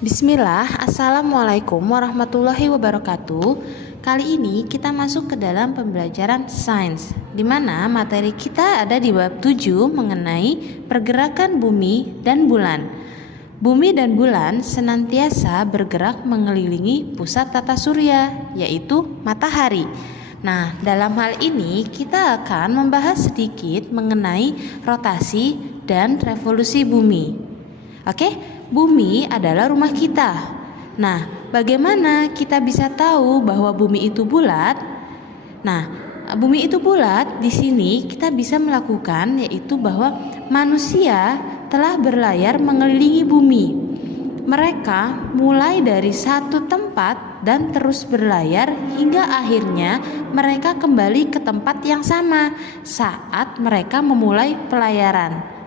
Bismillah, Assalamualaikum warahmatullahi wabarakatuh. Kali ini kita masuk ke dalam pembelajaran sains, di mana materi kita ada di bab 7 mengenai pergerakan bumi dan bulan. Bumi dan bulan senantiasa bergerak mengelilingi pusat tata surya, yaitu matahari. Nah, dalam hal ini kita akan membahas sedikit mengenai rotasi dan revolusi bumi. Oke, bumi adalah rumah kita. Nah, bagaimana kita bisa tahu bahwa bumi itu bulat? Nah, bumi itu bulat di sini kita bisa melakukan, yaitu bahwa manusia telah berlayar mengelilingi bumi. Mereka mulai dari satu tempat dan terus berlayar hingga akhirnya mereka kembali ke tempat yang sama saat mereka memulai pelayaran.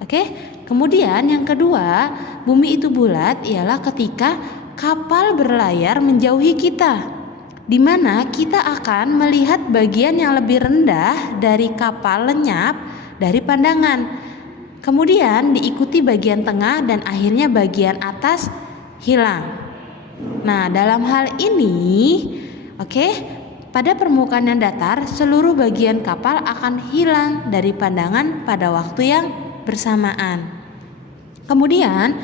Oke, kemudian yang kedua, bumi itu bulat ialah ketika kapal berlayar menjauhi kita, di mana kita akan melihat bagian yang lebih rendah dari kapal lenyap dari pandangan. Kemudian diikuti bagian tengah dan akhirnya bagian atas hilang. Nah, dalam hal ini, pada permukaan yang datar, seluruh bagian kapal akan hilang dari pandangan pada waktu yang bersamaan. Kemudian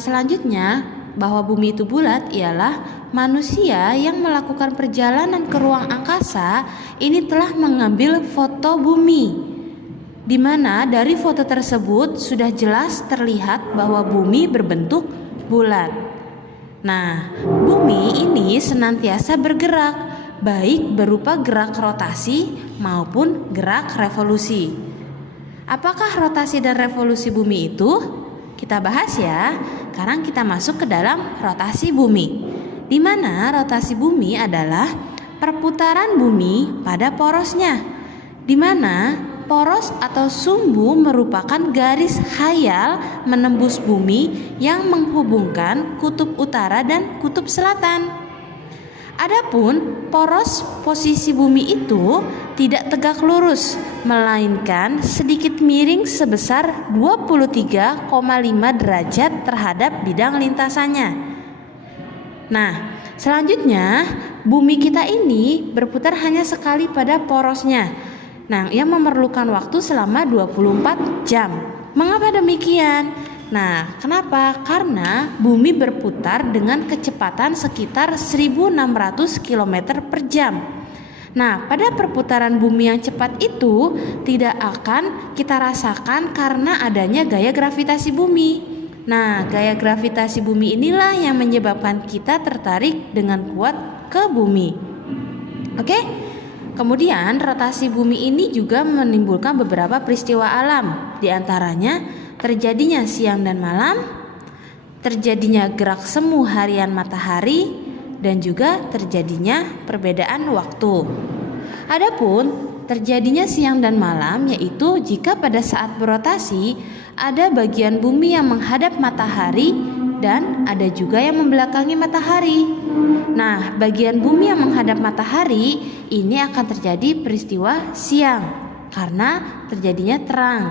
selanjutnya, bahwa bumi itu bulat ialah manusia yang melakukan perjalanan ke ruang angkasa ini telah mengambil foto bumi, di mana dari foto tersebut sudah jelas terlihat bahwa bumi berbentuk bulat. Nah, bumi ini senantiasa bergerak, baik berupa gerak rotasi maupun gerak revolusi. Apakah rotasi dan revolusi bumi itu? Kita bahas ya. Sekarang kita masuk ke dalam rotasi bumi, di mana rotasi bumi adalah perputaran bumi pada porosnya, di mana poros atau sumbu merupakan garis khayal menembus bumi yang menghubungkan kutub utara dan kutub selatan. Adapun poros posisi bumi itu tidak tegak lurus, melainkan sedikit miring sebesar 23,5 derajat terhadap bidang lintasannya. Nah, selanjutnya bumi kita ini berputar hanya sekali pada porosnya. Nah, yang memerlukan waktu selama 24 jam. Mengapa demikian? Nah, kenapa? Karena bumi berputar dengan kecepatan sekitar 1600 km per jam. Nah, pada perputaran bumi yang cepat itu tidak akan kita rasakan karena adanya gaya gravitasi bumi. Nah, gaya gravitasi bumi inilah yang menyebabkan kita tertarik dengan kuat ke bumi. Oke? Kemudian rotasi bumi ini juga menimbulkan beberapa peristiwa alam, di antaranya terjadinya siang dan malam, terjadinya gerak semu harian matahari, dan juga terjadinya perbedaan waktu. Adapun terjadinya siang dan malam yaitu jika pada saat berotasi ada bagian bumi yang menghadap matahari dan ada juga yang membelakangi matahari. Nah, bagian bumi yang menghadap matahari ini akan terjadi peristiwa siang karena terjadinya terang.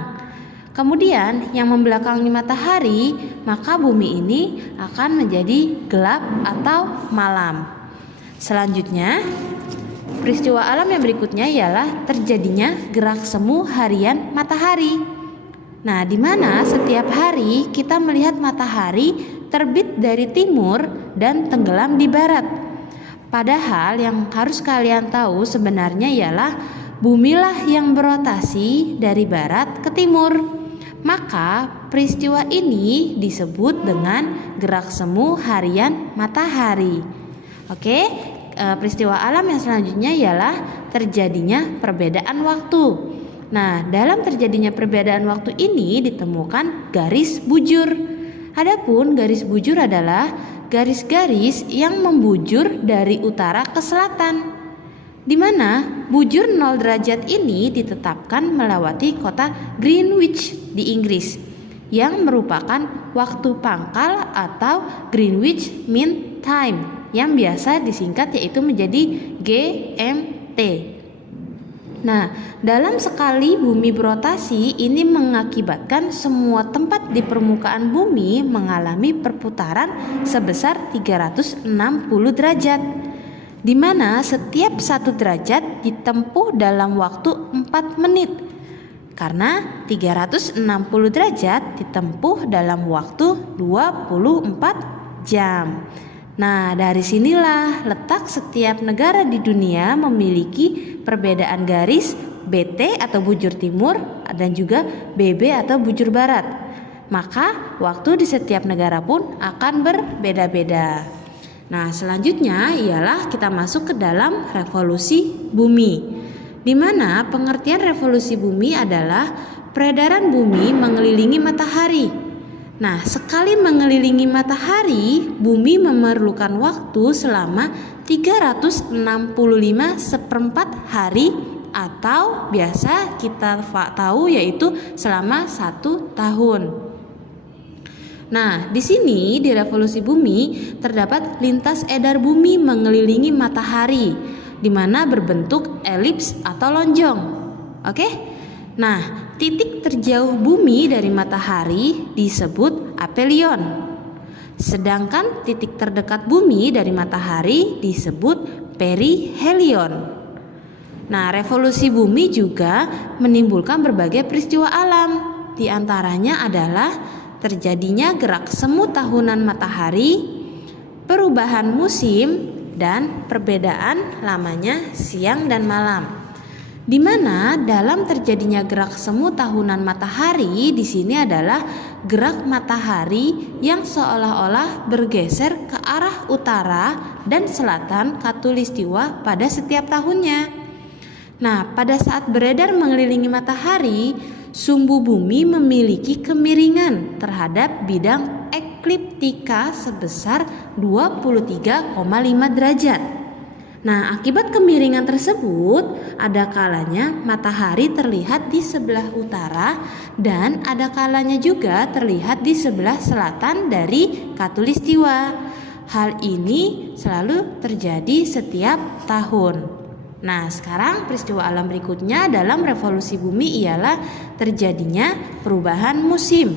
Kemudian yang membelakangi matahari, maka bumi ini akan menjadi gelap atau malam. Selanjutnya, peristiwa alam yang berikutnya ialah terjadinya gerak semu harian matahari. Nah, di mana setiap hari kita melihat matahari terbit dari timur dan tenggelam di barat. Padahal yang harus kalian tahu sebenarnya ialah bumilah yang berotasi dari barat ke timur. Maka peristiwa ini disebut dengan gerak semu harian matahari. Peristiwa alam yang selanjutnya ialah terjadinya perbedaan waktu. Nah, dalam terjadinya perbedaan waktu ini ditemukan garis bujur. Adapun garis bujur adalah garis-garis yang membujur dari utara ke selatan, di mana bujur 0 derajat ini ditetapkan melewati kota Greenwich di Inggris, yang merupakan waktu pangkal atau Greenwich Mean Time, yang biasa disingkat yaitu menjadi GMT. Nah, dalam sekali bumi berotasi ini mengakibatkan semua tempat di permukaan bumi mengalami perputaran sebesar 360 derajat, di mana setiap 1 derajat ditempuh dalam waktu 4 menit. Karena 360 derajat ditempuh dalam waktu 24 jam. Nah, dari sinilah letak setiap negara di dunia memiliki perbedaan garis BT atau bujur timur dan juga BB atau bujur barat. Maka waktu di setiap negara pun akan berbeda-beda. Nah, selanjutnya ialah kita masuk ke dalam revolusi bumi, di mana pengertian revolusi bumi adalah peredaran bumi mengelilingi matahari. Nah, sekali mengelilingi matahari, bumi memerlukan waktu selama 365 hari atau biasa kita tahu yaitu selama 1 tahun. Nah, di sini di revolusi bumi terdapat lintas edar bumi mengelilingi matahari, di mana berbentuk elips atau lonjong. Oke? Nah, titik terjauh bumi dari matahari disebut aphelion. Sedangkan titik terdekat bumi dari matahari disebut perihelion. Nah, revolusi bumi juga menimbulkan berbagai peristiwa alam. Di antaranya adalah terjadinya gerak semu tahunan matahari, perubahan musim, dan perbedaan lamanya siang dan malam. Di mana dalam terjadinya gerak semu tahunan matahari di sini adalah gerak matahari yang seolah-olah bergeser ke arah utara dan selatan khatulistiwa pada setiap tahunnya. Nah, pada saat beredar mengelilingi matahari, sumbu bumi memiliki kemiringan terhadap bidang ekliptika sebesar 23,5 derajat. Nah, akibat kemiringan tersebut, ada kalanya matahari terlihat di sebelah utara dan ada kalanya juga terlihat di sebelah selatan dari khatulistiwa. Hal ini selalu terjadi setiap tahun. Nah, sekarang peristiwa alam berikutnya dalam revolusi bumi ialah terjadinya perubahan musim.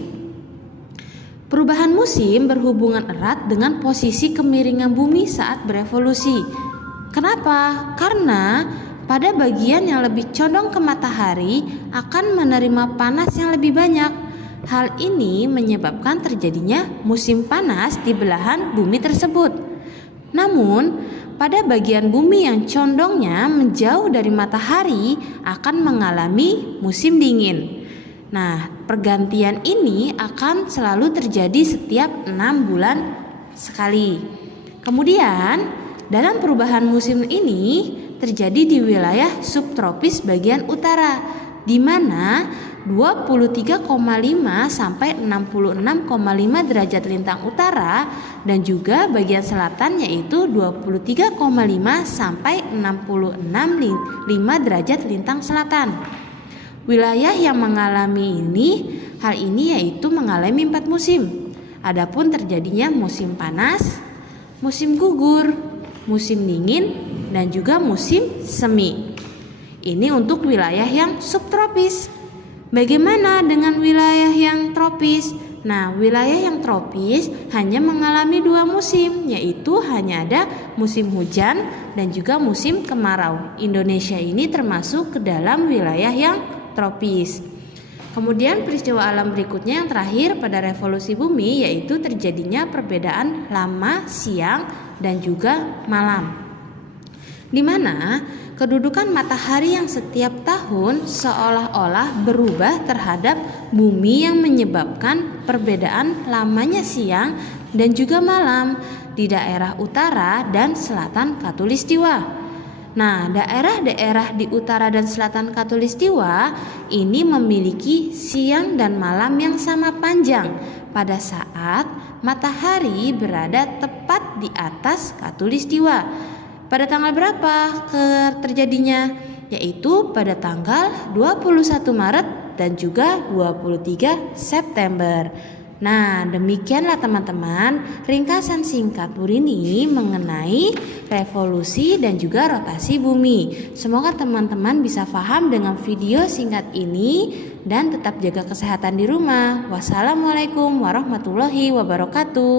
Perubahan musim berhubungan erat dengan posisi kemiringan bumi saat berevolusi. Kenapa? Karena pada bagian yang lebih condong ke matahari akan menerima panas yang lebih banyak. Hal ini menyebabkan terjadinya musim panas di belahan bumi tersebut. Namun, pada bagian bumi yang condongnya menjauh dari matahari akan mengalami musim dingin. Nah, pergantian ini akan selalu terjadi setiap 6 bulan sekali. Kemudian, dalam perubahan musim ini terjadi di wilayah subtropis bagian utara, di mana 23,5 sampai 66,5 derajat lintang utara dan juga bagian selatan yaitu 23,5 sampai 66,5 derajat lintang selatan. Wilayah yang mengalami hal ini yaitu mengalami 4 musim. Adapun terjadinya musim panas, musim gugur, musim dingin, dan juga musim semi. Ini untuk wilayah yang subtropis. Bagaimana dengan wilayah yang tropis? Nah, wilayah yang tropis hanya mengalami 2 musim, yaitu hanya ada musim hujan dan juga musim kemarau. Indonesia ini termasuk ke dalam wilayah yang tropis. Kemudian peristiwa alam berikutnya yang terakhir pada revolusi bumi yaitu terjadinya perbedaan lama, siang, dan juga malam, di mana kedudukan matahari yang setiap tahun seolah-olah berubah terhadap bumi yang menyebabkan perbedaan lamanya siang dan juga malam di daerah utara dan selatan khatulistiwa. Nah, daerah-daerah di utara dan selatan khatulistiwa ini memiliki siang dan malam yang sama panjang pada saat matahari berada tepat di atas khatulistiwa. Pada tanggal berapa terjadinya? Yaitu pada tanggal 21 Maret dan juga 23 September. Nah, demikianlah teman-teman ringkasan singkat Bu Rini mengenai revolusi dan juga rotasi bumi. Semoga teman-teman bisa paham dengan video singkat ini dan tetap jaga kesehatan di rumah. Wassalamualaikum warahmatullahi wabarakatuh.